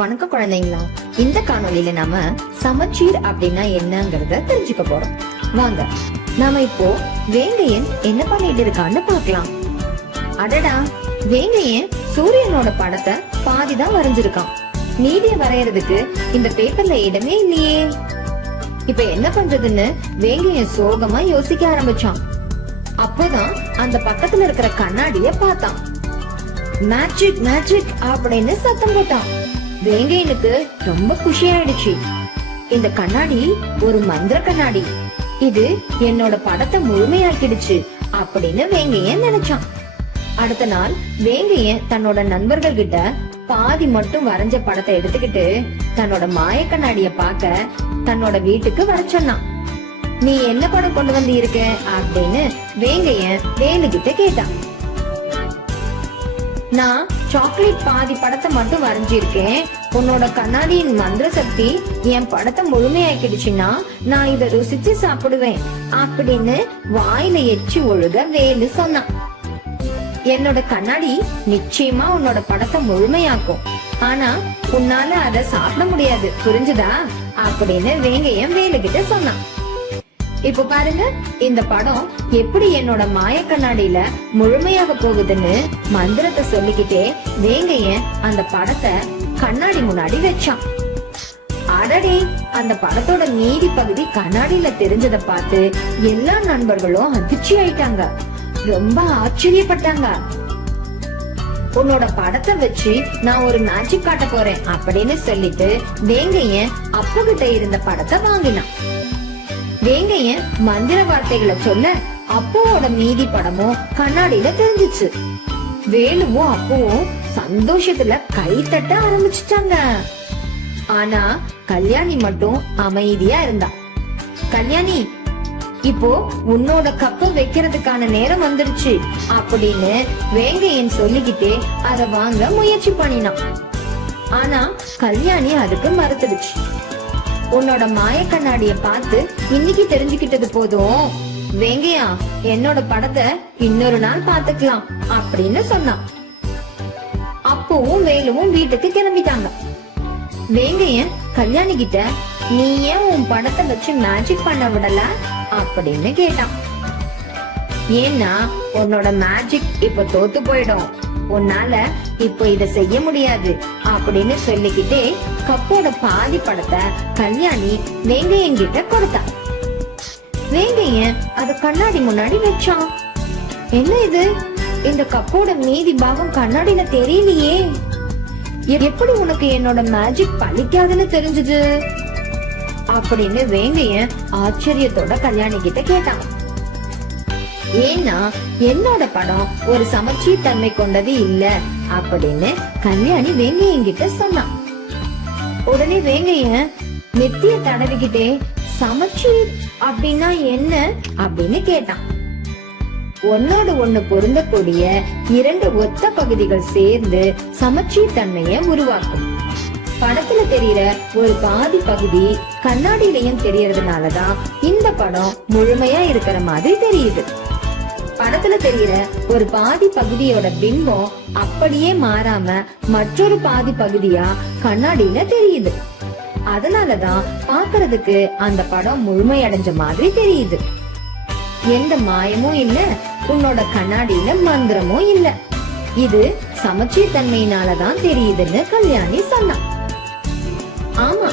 வணக்கம் குழந்தைங்களா. இந்த காணொலியில நாம சமச்சீர் அப்படின்னா என்னங்கறத தெரிஞ்சுக்க போறோம். வாங்க நாம இப்போ வேங்கையன் என்ன பண்ணிட்டு இருக்கான்னு பாக்கலாம் அடடா வேங்கையன் சூரியனோட படத்தை பாதி தான் வரைஞ்சிருக்கான். மீதிய வரையறதுக்கு இந்த பேப்பர்ல இடமே இல்லையே. இப்ப என்ன பண்றதுன்னு வேங்கையன் சோகமா யோசிக்க ஆரம்பிச்சான். அப்போதான் அந்த பக்கத்துல இருக்கிற கண்ணாடிய பார்த்தான். மேஜிக் மேஜிக் அப்படின்னு சத்தம் போட்டான். வேங்கையனுக்கு ரொம்ப குஷியாயிடுச்சு. இந்த கண்ணாடி ஒரு மந்திர கண்ணாடி. இது என்னோட படத்தை முழுமையாக்கிடுச்சு அப்படின்னு வேங்கையன் நினைச்சான். அடுத்த நாள் வேங்கையன் தன்னோட நண்பர்கள் கிட்ட பாதி மட்டும் வரைஞ்ச படத்தை எடுத்துக்கிட்டு தன்னோட மாய கண்ணாடிய பார்க்க தன்னோட வீட்டுக்கு வர சொன்னான். நீ என்ன படம் கொண்டு வந்து இருக்க? அப்படின்னு வேங்கையன் வேலுகிட்ட கேட்டான். நான் சாக்லேட் பாதி படத்தை மட்டும் வரைஞ்சிருக்கேன். உன்னோட கண்ணாடியின் மந்திர சக்தி என் படத்தை முழுமையாக்கிடுச்சுன்னா நான் இதை ருசிச்சு சாப்பிடுவேன். அப்படின்னு வாயில எச்சு ஒழுக வேலு சொன்னான். என்னோட கண்ணாடி நிச்சயமா உன்னோட படத்தை முழுமையாக்கும். ஆனா உன்னால அத சாப்பிட முடியாது. புரிஞ்சுதா? அப்படின்னு வேங்கையன் வேலுகிட்ட சொன்னான். இப்போ பாருங்க இந்த படம் எப்படி என்னோட மாய கண்ணாடியில முழுமையாக போகுதுன்னு மந்திரத்தை சொல்லிக்கிட்டே வேங்கையன் அந்த படத்தை கண்ணாடி முன்னாடி வச்சான். அடடே அந்த படத்தோட மீதி பகுதி கண்ணாடியில தெரிஞ்சத பார்த்து எல்லா நண்பர்களும் அதிர்ச்சி ஆயிட்டாங்க. ரொம்ப ஆச்சரியப்பட்டாங்க. உன்னோட படத்தை வச்சு நான் ஒரு மேஜிக் காட்ட போறேன் அப்படின்னு சொல்லிட்டு வேங்கையன் அப்பகிட்ட இருந்த படத்தை வாங்கினான். வேங்கையன் மந்திர வார்த்தைகளை சொல்ல அப்புவோட மீதி படமும் கண்ணாடியில தெரிஞ்சுச்சு. வேலுவும் அப்புவும் சந்தோஷத்துல கை தட்ட ஆரம்பிச்சிட்டாங்க. ஆனா கல்யாணி மட்டும் அமைதியா இருந்தா. கல்யாணி இப்போ உன்னோட கப்ப வைக்கிறதுக்கான நேரம் வந்துருச்சு அப்படின்னு வேங்கையன் சொல்லிக்கிட்டே அத வாங்க முயற்சி பண்ணினான். ஆனா கல்யாணி அதுக்கு மறுத்துடுச்சு. உன்னோட மாய கண்ணாடிய பார்த்து இன்னைக்கு தெரிஞ்சுக்கிட்டது போதும். வேங்கையா என்னோட படத்தை இன்னொரு நாள் பாத்துக்கலாம் அப்படின்னு சொன்னான். அப்பவும் வேலுவும் வீட்டுக்கு கிளம்பிட்டாங்க. வேங்கையன் கல்யாணி கிட்ட நீ ஏன் உன் படத்தை வச்சு மேஜிக் பண்ண விடல? அப்படின்னு கேட்டான். ஏன்னா உன்னோட மேஜிக் இப்ப தோத்து போயிடும். உன்னால இப்போ இத செய்ய முடியாது அப்படின்னு சொல்லிக்கிட்டே கப்போட பாதி படத்தை கல்யாணி வேங்கையன் கிட்ட கொடுத்தா. வேங்கையன் அத கண்ணாடி முன்னாடி வச்சான். என்ன இது? இந்த கப்போட மீதி பாகம் கண்ணாடியில தெரியலையே. எப்படி உனக்கு என்னோட மேஜிக் பழிக்காதுன்னு தெரிஞ்சது? அப்படின்னு வேங்கையன் ஆச்சரியத்தோட கல்யாணி கிட்ட கேட்டான். ஏன்னா என்னோட படம் ஒரு சமச்சீர் தன்மை கொண்டது இல்ல அப்படின்னு கல்யாணி வேங்கையங்கிட்ட சொன்னான். உடனே வேங்கைய நெத்திய தடவிக்கிட்டே சமச்சீர் அப்படின்னா என்ன? அப்படின்னு கேட்டான். ஒன்னோடு ஒண்ணு பொருந்தக்கூடிய இரண்டு ஒத்த பகுதிகள் சேர்ந்து சமச்சீர் தன்மையை உருவாக்கும். படத்துல தெரியற ஒரு பாதி பகுதி கண்ணாடியிலையும் தெரியறதுனாலதான் இந்த படம் முழுமையா இருக்கிற மாதிரி தெரியுது. படத்துல தெரியற ஒரு பாதி பகுதியோட பிம்பம் அப்படியே மாறாம மற்றொரு பாதி பகுதியா கண்ணாடியில தெரியுது. அதனாலதான் பாக்குறதுக்கு அந்த படம் முழுமையடைஞ்ச மாதிரி தெரியுது. எந்த மாயமும் இல்ல உன்னோட கண்ணாடியில மந்திரமும் இல்ல. இது சமச்சீர் தன்மையினாலதான் தெரியுதுன்னு கல்யாணி சொன்னான் ஆமா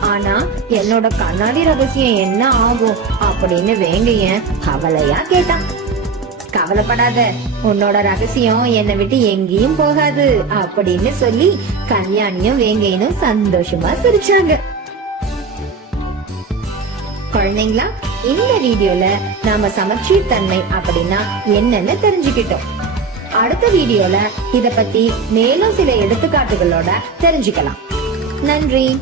ஆனா என்னோட கண்ணாடி ரகசியம் என்ன ஆகும் அப்படின்னு வேங்கையன் கவலையா கேட்டான். கவலைப்படாத. உன்னோட ரகசியம் என்னை விட்டு எங்கேயும் போகாது அப்படின்னு சொல்லி கல்யாணியும் வேங்கையனும் சந்தோஷமா சிரிச்சாங்க. குழந்தைங்களா இந்த வீடியோல நாம சமச்சீர் தன்மை அப்படின்னா என்னன்னு தெரிஞ்சுக்கிட்டோம். அடுத்த வீடியோல இத பத்தி மேலும் சில எடுத்துக்காட்டுகளோட தெரிஞ்சுக்கலாம். நன்றி.